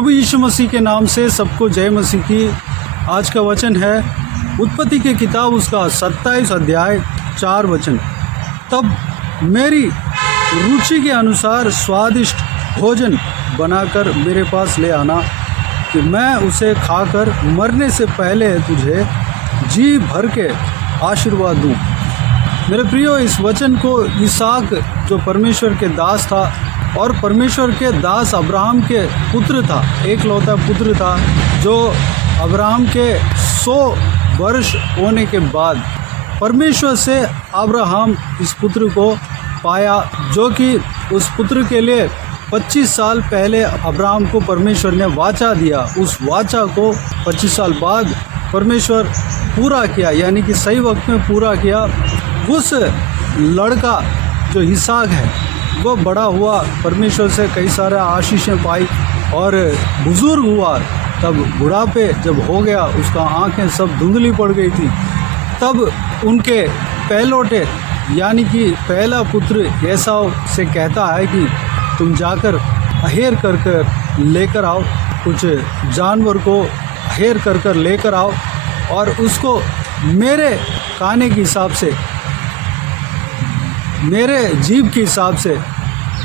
प्रभु यीशु मसीह के नाम से सबको जय मसीह की। आज का वचन है उत्पत्ति की किताब उसका 27 अध्याय 4 वचन। तब मेरी रुचि के अनुसार स्वादिष्ट भोजन बनाकर मेरे पास ले आना कि मैं उसे खाकर मरने से पहले तुझे जी भर के आशीर्वाद दूं। मेरे प्रियो, इस वचन को इसहाक जो परमेश्वर के दास था और परमेश्वर के दास अब्राहम के पुत्र था, एकलौता पुत्र था, जो अब्राहम के 100 वर्ष होने के बाद परमेश्वर से अब्राहम इस पुत्र को पाया, जो कि उस पुत्र के लिए 25 साल पहले अब्राहम को परमेश्वर ने वाचा दिया। उस वाचा को 25 साल बाद परमेश्वर पूरा किया, यानी कि सही वक्त में पूरा किया। उस लड़का जो इसहाक है वो बड़ा हुआ, परमेश्वर से कई सारे आशीषें पाई और बुज़ुर्ग हुआ। तब बुढ़ापे जब हो गया, उसका आंखें सब धुंधली पड़ गई थी। तब उनके पहलौठे यानी कि पहला पुत्र एसाव से कहता है कि तुम जाकर अहेर कर लेकर आओ, कुछ जानवर को अहेर कर लेकर आओ और उसको मेरे खाने के हिसाब से, मेरे जीभ के हिसाब से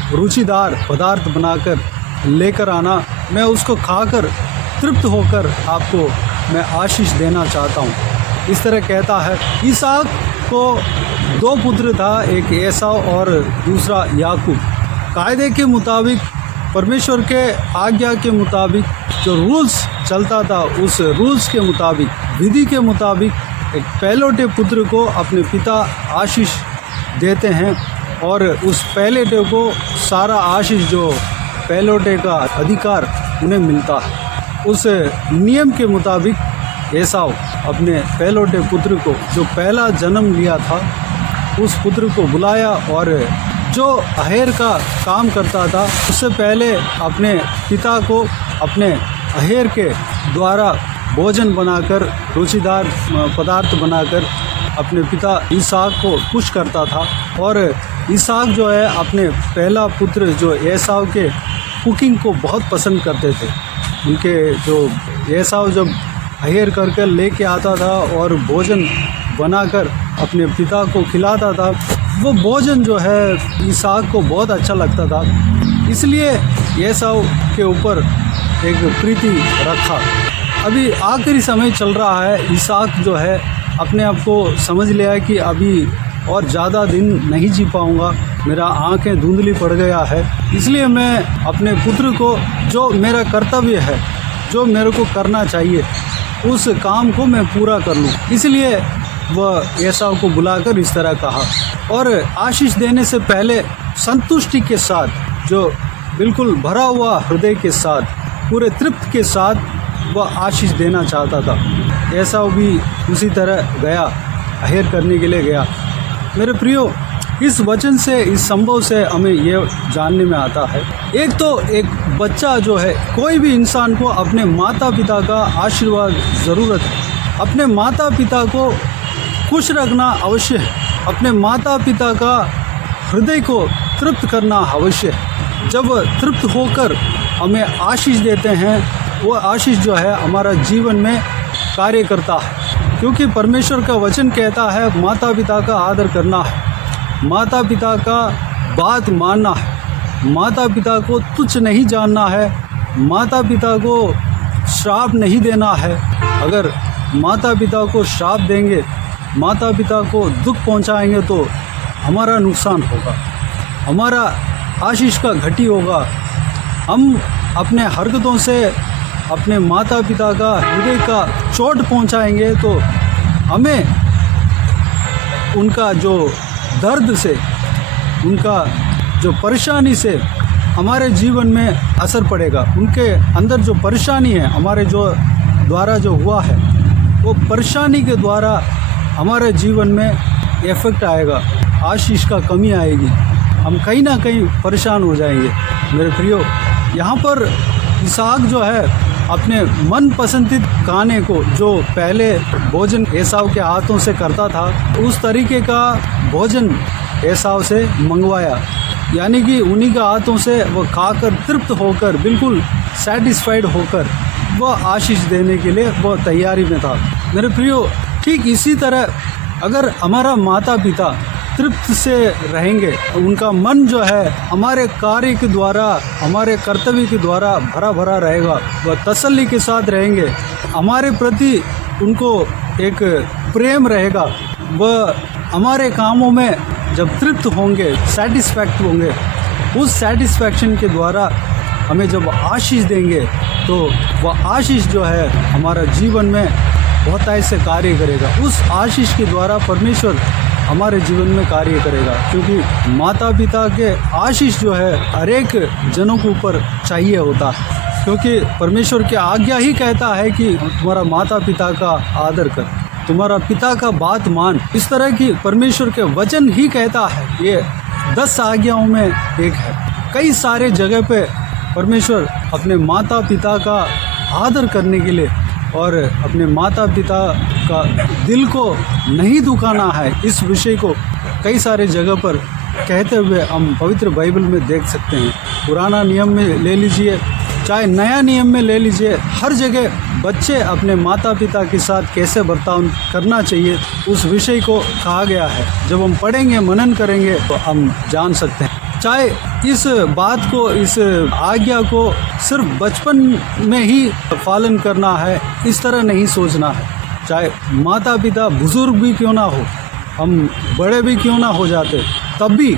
रुचिदार पदार्थ बनाकर लेकर आना। मैं उसको खाकर तृप्त होकर आपको मैं आशीष देना चाहता हूँ। इस तरह कहता है। इसहाक को 2 पुत्र था, एक एसाव और दूसरा याकूब। कायदे के मुताबिक, परमेश्वर के आज्ञा के मुताबिक जो रूल्स चलता था, उस रूल्स के मुताबिक, विधि के मुताबिक एक पहलौठे पुत्र को अपने पिता आशीष देते हैं और उस पहलौठे को सारा आशीष जो पहलौठे का अधिकार उन्हें मिलता है। उस नियम के मुताबिक एसाव अपने पहलौठे पुत्र को, जो पहला जन्म लिया था, उस पुत्र को बुलाया और जो अहेर का काम करता था, उससे पहले अपने पिता को अपने अहेर के द्वारा भोजन बनाकर, रुचिदार पदार्थ बनाकर अपने पिता इसहाक को खुश करता था। और इसहाक जो है अपने पहला पुत्र जो एसाव के कुकिंग को बहुत पसंद करते थे। उनके जो एसाव जब अहेर करके लेके आता था और भोजन बनाकर अपने पिता को खिलाता था, वो भोजन जो है इसहाक को बहुत अच्छा लगता था। इसलिए एसाव के ऊपर एक प्रीति रखा। अभी आखिरी समय चल रहा है। इसहाक जो है अपने आप को समझ लिया है कि अभी और ज़्यादा दिन नहीं जी पाऊँगा, मेरा आंखें धुंधली पड़ गया है, इसलिए मैं अपने पुत्र को, जो मेरा कर्तव्य है, जो मेरे को करना चाहिए, उस काम को मैं पूरा कर लूँ। इसलिए वह एसाव को बुलाकर इस तरह कहा और आशीष देने से पहले संतुष्टि के साथ, जो बिल्कुल भरा हुआ हृदय के साथ, पूरे तृप्त के साथ वह आशीष देना चाहता था। एसाव भी उसी तरह गया, अहेर करने के लिए गया। मेरे प्रियो, इस वचन से, इस संभव से हमें ये जानने में आता है, एक तो एक बच्चा जो है, कोई भी इंसान को अपने माता पिता का आशीर्वाद ज़रूरत है। अपने माता पिता को खुश रखना अवश्य है। अपने माता पिता का हृदय को तृप्त करना अवश्य है। जब तृप्त होकर हमें आशीष देते हैं, वो आशीष जो है हमारा जीवन में कार्य करता है, क्योंकि परमेश्वर का वचन कहता है माता पिता का आदर करना है, माता पिता का बात मानना है, माता पिता को तुच्छ नहीं जानना है, माता पिता को श्राप नहीं देना है। अगर माता पिता को श्राप देंगे, माता पिता को दुख पहुंचाएंगे, तो हमारा नुकसान होगा, हमारा आशीष का घटी होगा। हम अपने हरकतों से अपने माता पिता का हृदय का चोट पहुंचाएंगे, तो हमें उनका जो दर्द से, उनका जो परेशानी से हमारे जीवन में असर पड़ेगा। उनके अंदर जो परेशानी है, हमारे जो द्वारा जो हुआ है, वो परेशानी के द्वारा हमारे जीवन में इफ़ेक्ट आएगा, आशीष का कमी आएगी, हम कहीं ना कहीं परेशान हो जाएंगे। मेरे प्रियो, यहाँ पर इसहाक जो है अपने मन पसंदीद खाने को, जो पहले भोजन एसाव के हाथों से करता था, उस तरीके का भोजन एसाव से मंगवाया। यानी कि उन्हीं के हाथों से वो खाकर तृप्त होकर बिल्कुल सेटिस्फाइड होकर वह आशीष देने के लिए वो तैयारी में था। मेरे प्रियो, ठीक इसी तरह अगर हमारा माता पिता तृप्त से रहेंगे, उनका मन जो है हमारे कार्य के द्वारा, हमारे कर्तव्य के द्वारा भरा भरा रहेगा, वह तसल्ली के साथ रहेंगे, हमारे प्रति उनको एक प्रेम रहेगा, वह हमारे कामों में जब तृप्त होंगे, सेटिस्फैक्ट होंगे, उस सेटिस्फैक्शन के द्वारा हमें जब आशीष देंगे तो वह आशीष जो है हमारा जीवन में बहुत ऐसे कार्य करेगा। उस आशीष के द्वारा परमेश्वर हमारे जीवन में कार्य करेगा, क्योंकि माता पिता के आशीष जो है हर एक जनों के ऊपर चाहिए होता है, क्योंकि परमेश्वर की आज्ञा ही कहता है कि तुम्हारा माता पिता का आदर कर, तुम्हारा पिता का बात मान। इस तरह की परमेश्वर के वचन ही कहता है, ये 10 आज्ञाओं में एक है। कई सारे जगह पे परमेश्वर अपने माता पिता का आदर करने के लिए और अपने माता पिता का दिल को नहीं दुखाना है, इस विषय को कई सारे जगह पर कहते हुए हम पवित्र बाइबल में देख सकते हैं। पुराना नियम में ले लीजिए, चाहे नया नियम में ले लीजिए, हर जगह बच्चे अपने माता पिता के साथ कैसे बर्ताव करना चाहिए उस विषय को कहा गया है। जब हम पढ़ेंगे, मनन करेंगे तो हम जान सकते हैं। चाहे इस बात को, इस आज्ञा को सिर्फ बचपन में ही पालन करना है, इस तरह नहीं सोचना है। चाहे माता पिता बुजुर्ग भी क्यों ना हो, हम बड़े भी क्यों ना हो जाते, तब भी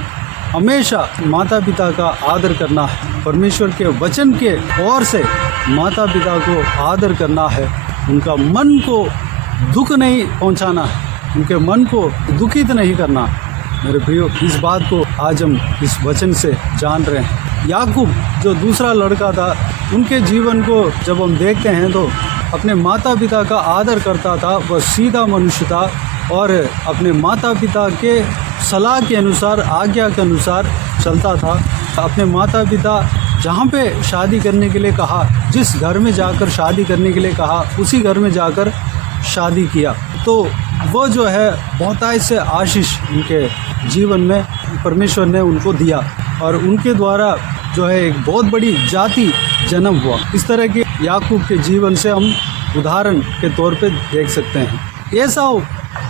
हमेशा माता पिता का आदर करना है। परमेश्वर के वचन के ओर से माता पिता को आदर करना है, उनका मन को दुख नहीं पहुंचाना है, उनके मन को दुखित नहीं करना। मेरे प्रियो, इस बात को आज हम इस वचन से जान रहे हैं। याकूब जो दूसरा लड़का था, उनके जीवन को जब हम देखते हैं तो अपने माता पिता का आदर करता था, वह सीधा मनुष्य था और अपने माता पिता के सलाह के अनुसार, आज्ञा के अनुसार चलता था। अपने माता पिता जहाँ पे शादी करने के लिए कहा, जिस घर में जाकर शादी करने के लिए कहा, उसी घर में जाकर शादी किया। तो वो जो है बहुत ऐसे आशीष उनके जीवन में परमेश्वर ने उनको दिया और उनके द्वारा जो है एक बहुत बड़ी जाति जन्म हुआ। इस तरह के याकूब के जीवन से हम उदाहरण के तौर पे देख सकते हैं। एसाव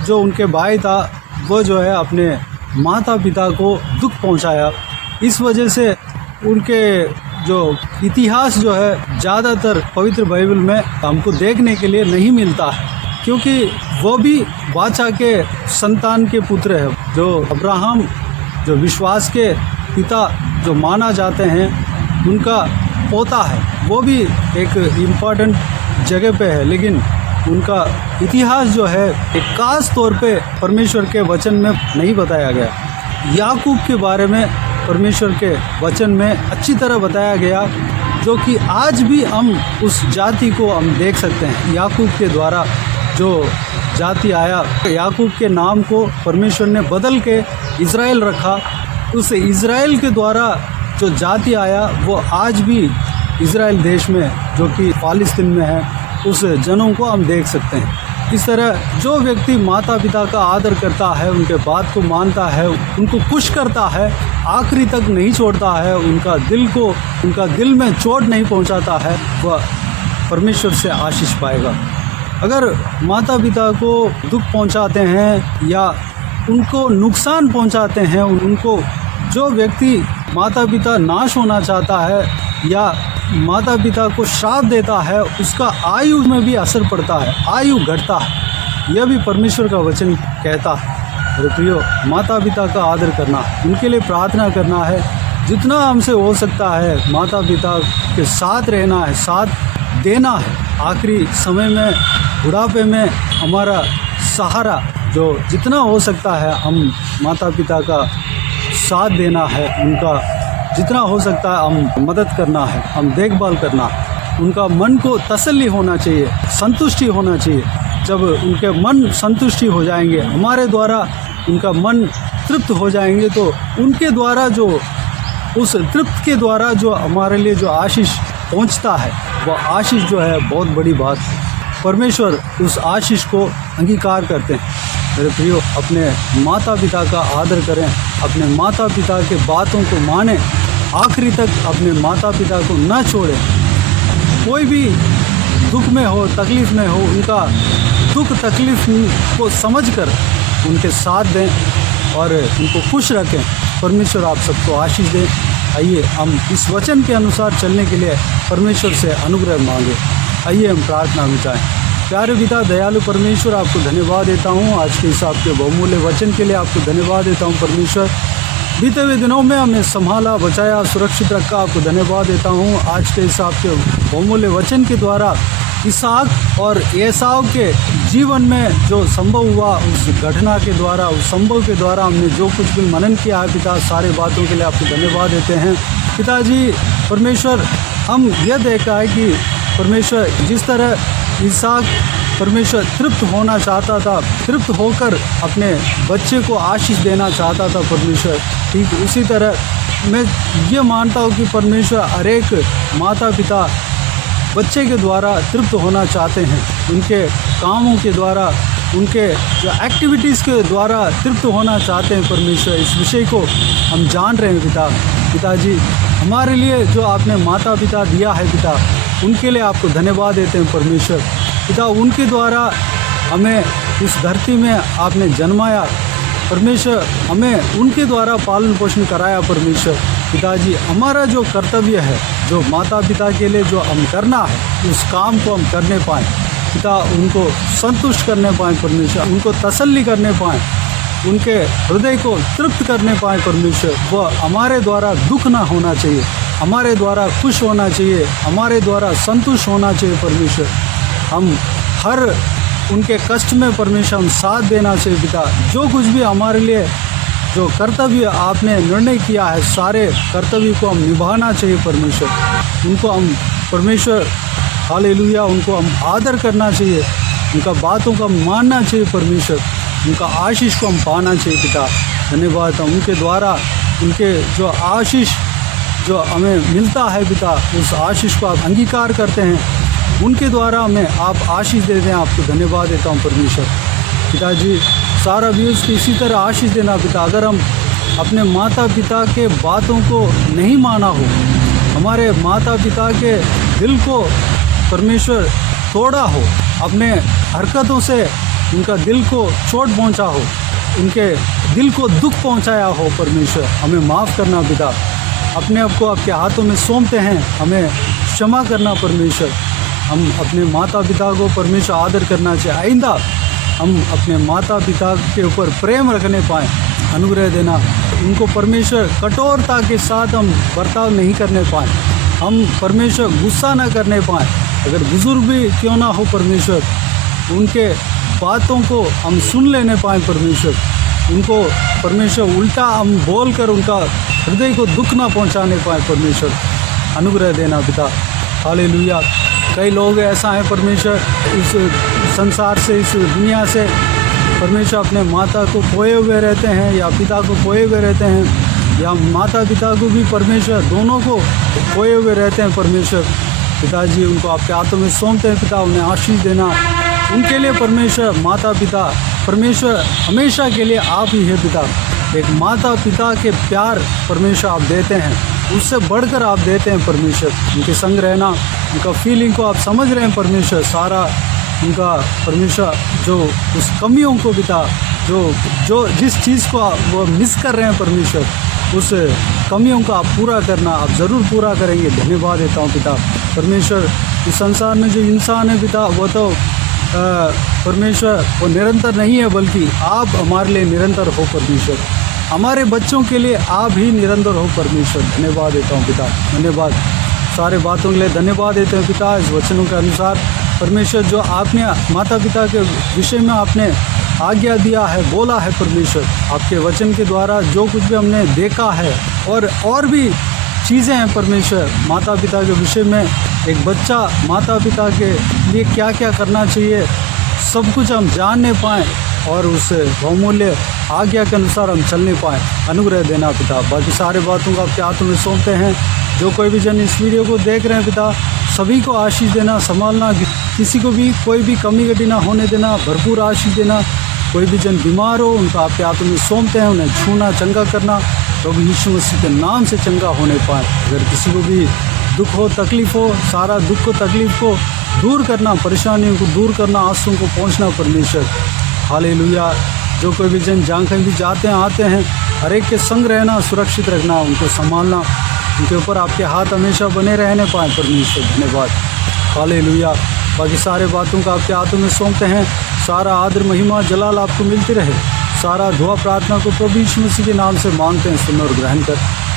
जो उनके भाई था, वो जो है अपने माता पिता को दुख पहुंचाया। इस वजह से उनके जो इतिहास जो है ज़्यादातर पवित्र बाइबल में हमको देखने के लिए नहीं मिलता है, क्योंकि वो भी वाचा के संतान के पुत्र है। जो अब्राहम, जो विश्वास के पिता जो माना जाते हैं, उनका पोता है, वो भी एक इम्पॉर्टेंट जगह पे है, लेकिन उनका इतिहास जो है एक खास तौर पे परमेश्वर के वचन में नहीं बताया गया। याकूब के बारे में परमेश्वर के वचन में अच्छी तरह बताया गया, जो कि आज भी हम उस जाति को हम देख सकते हैं। याकूब के द्वारा जो जाति आया, याकूब के नाम को परमेश्वर ने बदल के इज़राइल रखा। उस इज़राइल के द्वारा जो जाति आया, वो आज भी इज़राइल देश में, जो कि फालिस्तीन में है, उस जनों को हम देख सकते हैं। इस तरह जो व्यक्ति माता पिता का आदर करता है, उनके बात को मानता है, उनको खुश करता है, आखिरी तक नहीं छोड़ता है, उनका दिल में चोट नहीं पहुंचाता है, वह परमेश्वर से आशीष पाएगा। अगर माता पिता को दुख पहुंचाते हैं या उनको नुकसान पहुंचाते हैं, उनको जो व्यक्ति माता पिता नाश होना चाहता है या माता पिता को श्राप देता है, उसका आयु में भी असर पड़ता है, आयु घटता है। यह भी परमेश्वर का वचन कहता है। मेरे प्रियो, माता पिता का आदर करना, उनके लिए प्रार्थना करना है, जितना हमसे हो सकता है माता पिता के साथ रहना है, साथ देना है। आखिरी समय में, बुढ़ापे में हमारा सहारा जो जितना हो सकता है हम माता पिता का साथ देना है, उनका जितना हो सकता है हम मदद करना है, हम देखभाल करना है। उनका मन को तसल्ली होना चाहिए, संतुष्टि होना चाहिए। जब उनके मन संतुष्टि हो जाएंगे, हमारे द्वारा उनका मन तृप्त हो जाएंगे, तो उनके द्वारा जो, उस तृप्त के द्वारा जो हमारे लिए जो आशीष पहुंचता है, वह आशीष जो है बहुत बड़ी बात है। परमेश्वर उस आशीष को अंगीकार करते हैं। मेरे प्रियो, अपने माता पिता का आदर करें, अपने माता पिता के बातों को मानें, आखिरी तक अपने माता पिता को न छोड़ें। कोई भी दुख में हो, तकलीफ़ में हो, उनका दुख तकलीफ़ को समझकर उनके साथ दें और उनको खुश रखें। परमेश्वर आप सबको आशीष दें। आइए हम इस वचन के अनुसार चलने के लिए परमेश्वर से अनुग्रह मांगे। आइए हम प्रार्थना में जाएं। प्यारे पिता दयालु परमेश्वर, आपको धन्यवाद देता हूँ आज के हिसाब के बहुमूल्य वचन के लिए। आपको धन्यवाद देता हूँ परमेश्वर, बीते हुए दिनों में हमें संभाला, बचाया, सुरक्षित रखा। आपको धन्यवाद देता हूँ आज के हिसाब के बहुमूल्य वचन के द्वारा इसहाक और एसाव के जीवन में जो संभव हुआ, उस घटना के द्वारा, उस संभव के द्वारा हमने जो कुछ भी मनन किया है पिता, सारे बातों के लिए आपको धन्यवाद देते हैं पिताजी। परमेश्वर, हम यह देखा है कि परमेश्वर जिस तरह इसहाक परमेश्वर तृप्त होना चाहता था, तृप्त होकर अपने बच्चे को आशीष देना चाहता था परमेश्वर, ठीक उसी तरह मैं ये मानता हूँ कि परमेश्वर हर एक माता पिता बच्चे के द्वारा तृप्त होना चाहते हैं, उनके कामों के द्वारा, उनके जो एक्टिविटीज़ के द्वारा तृप्त होना चाहते हैं परमेश्वर। इस विषय को हम जान रहे हैं पिताजी। हमारे लिए जो आपने माता पिता दिया है पिता, उनके लिए आपको धन्यवाद देते हैं परमेश्वर पिता। उनके द्वारा हमें इस धरती में आपने जन्माया परमेश्वर, हमें उनके द्वारा पालन पोषण कराया परमेश्वर पिताजी। हमारा जो कर्तव्य है, जो माता पिता के लिए जो हम करना है, उस काम को हम करने पाएँ पिता, उनको संतुष्ट करने पाएँ परमेश्वर, उनको तसल्ली करने पाएँ, उनके हृदय को तृप्त करने पाएँ परमेश्वर। वह हमारे द्वारा दुख ना होना चाहिए, हमारे द्वारा खुश होना चाहिए, हमारे द्वारा संतुष्ट होना चाहिए परमेश्वर। हम हर उनके कष्ट में परमेश्वर हम साथ देना चाहिए पिता। जो कुछ भी हमारे लिए जो कर्तव्य आपने निर्णय किया है, सारे कर्तव्य को हम निभाना चाहिए परमेश्वर। उनको हम परमेश्वर हालेलुया, उनको हम आदर करना चाहिए, उनका बातों का मानना चाहिए परमेश्वर, उनका आशीष को हम पाना चाहिए पिता। धन्यवाद। उनके द्वारा उनके जो आशीष जो हमें मिलता है पिता, उस आशीष को आप अंगीकार करते हैं, उनके द्वारा हमें आप आशीष देते हैं। आपको धन्यवाद देता हूँ परमेश्वर पिताजी। सारा व्यूज़ को इसी तरह आशीष देना पिता। अगर हम अपने माता पिता के बातों को नहीं माना हो, हमारे माता पिता के दिल को परमेश्वर तोड़ा हो, अपने हरकतों से उनका दिल को चोट पहुंचा हो, उनके दिल को दुख पहुंचाया हो परमेश्वर, हमें माफ़ करना पिता। अपने आप को आपके हाथों में सौंपते हैं, हमें क्षमा करना परमेश्वर। हम अपने माता पिता को परमेश्वर आदर करना चाहिए। आइंदा हम अपने माता पिता के ऊपर प्रेम रखने पाएँ, अनुग्रह देना। उनको परमेश्वर कठोरता के साथ हम बर्ताव नहीं करने पाएँ, हम परमेश्वर गुस्सा न करने पाएँ। अगर बुज़ुर्ग भी क्यों ना हो परमेश्वर, उनके बातों को हम सुन लेने पाएँ परमेश्वर। उनको परमेश्वर उल्टा हम बोल कर उनका हृदय को दुख ना पहुंचाने पाए परमेश्वर। अनुग्रह देना पिता। हालेलुया। कई लोग ऐसा हैं परमेश्वर, इस संसार से, इस दुनिया से परमेश्वर अपने माता को खोए हुए रहते हैं या पिता को खोए हुए रहते हैं, या माता पिता को भी परमेश्वर दोनों को खोए हुए रहते हैं परमेश्वर। पिताजी उनको आपके हाथों में सौंपते हैं पिता, उन्हें आशीष देना। उनके लिए परमेश्वर माता पिता परमेश्वर हमेशा के लिए आप ही है पिता। एक माता पिता के प्यार परमेश्वर आप देते हैं, उससे बढ़कर आप देते हैं परमेश्वर। उनके संग रहना, उनका फीलिंग को आप समझ रहे हैं परमेश्वर। सारा उनका परमेश्वर जो उस कमियों को पिता, जो जिस चीज़ को वो मिस कर रहे हैं परमेश्वर, उस कमियों को आप पूरा करना, आप ज़रूर पूरा करेंगे। धन्यवाद देता हूँ पिता परमेश्वर। इस संसार में जो इंसान है पिता, वो तो परमेश्वर वो निरंतर नहीं है, बल्कि आप हमारे लिए निरंतर हो परमेश्वर। हमारे बच्चों के लिए आप ही निरंतर हो परमेश्वर। धन्यवाद देता हूँ पिता, धन्यवाद। सारे बातों के लिए धन्यवाद देते हैं पिता। इस वचनों के अनुसार परमेश्वर जो आपने माता पिता के विषय में आपने आज्ञा दिया है, बोला है परमेश्वर, आपके वचन के द्वारा जो कुछ भी हमने देखा है और भी चीज़ें हैं परमेश्वर माता पिता के विषय में। एक बच्चा माता पिता के लिए क्या क्या करना चाहिए, सब कुछ हम जानने पाएँ और उस बहुमूल्य आज्ञा के अनुसार हम चलने पाएँ। अनुग्रह देना पिता। बाकी सारे बातों को आपके हाथों में सौंपते हैं। जो कोई भी जन इस वीडियो को देख रहे हैं पिता, सभी को आशीष देना, संभालना, किसी को भी कोई भी कमी घटी ना होने देना, भरपूर आशीष देना। कोई भी जन बीमार हो उनको आपके हाथों में सौंपते हैं, उन्हें छूना, चंगा करना प्रभु यीशु मसीह के नाम से चंगा होने पाए। अगर किसी को भी दुख हो, तकलीफ़ हो, सारा दुख को, तकलीफ़ को दूर करना, परेशानियों को दूर करना, आंसुओं को पहुँचना परमेश्वर। हालेलुया। जो कोई भी जन जहाँ कहीं भी जाते हैं, आते हैं, हर एक के संग रहना, सुरक्षित रखना, उनको संभालना, उनके ऊपर आपके हाथ हमेशा बने रहने पाएँ परमेश्वर। धन्यवाद। हालेलुया। बाकी सारे बातों का आपके हाथों में सौंपते हैं। सारा आदर, महिमा, जलाल आपको मिलती रहे। सारा दुआ प्रार्थना को प्रभु यीशु मसीह के नाम से मांगते हैं, सुन और ग्रहण कर।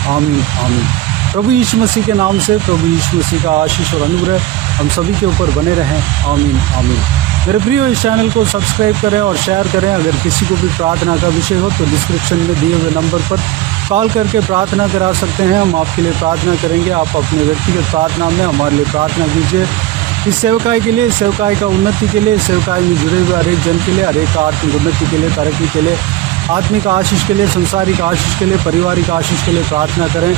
आमीन आमीन। प्रभु यीशु मसीह के नाम से प्रभु यीशु मसीह का आशीष और अनुग्रह हम सभी के ऊपर बने रहें। आमीन आमीन। मेरे प्रियो, इस चैनल को सब्सक्राइब करें और शेयर करें। अगर किसी को भी प्रार्थना का विषय हो तो डिस्क्रिप्शन में दिए हुए नंबर पर कॉल करके प्रार्थना करा सकते हैं। हम आपके लिए प्रार्थना करेंगे। आप अपने व्यक्तिगत प्रार्थना में हमारे लिए प्रार्थना कीजिए। इस सेवकाई के लिए, इस सेवकाई का उन्नति के लिए, सेवकाई में जुड़े हुए हर एक जन के लिए, हर एक आत्मिक उन्नति के लिए, तरक्की के लिए, आत्मिक आशीष के लिए, संसारिक आशीष के लिए, पारिवारिक आशीष के लिए प्रार्थना करें।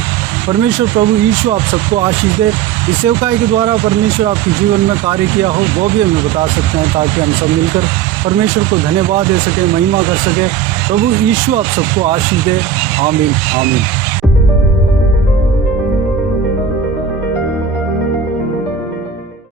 परमेश्वर प्रभु यीशु आप सबको आशीष दे। इस सेवकाई के द्वारा परमेश्वर आपके जीवन में कार्य किया हो वो भी हमें बता सकते हैं, ताकि हम सब मिलकर परमेश्वर को धन्यवाद दे सकें, महिमा कर सकें। प्रभु यीशु आप सबको आशीष दे। आमीन आमीन।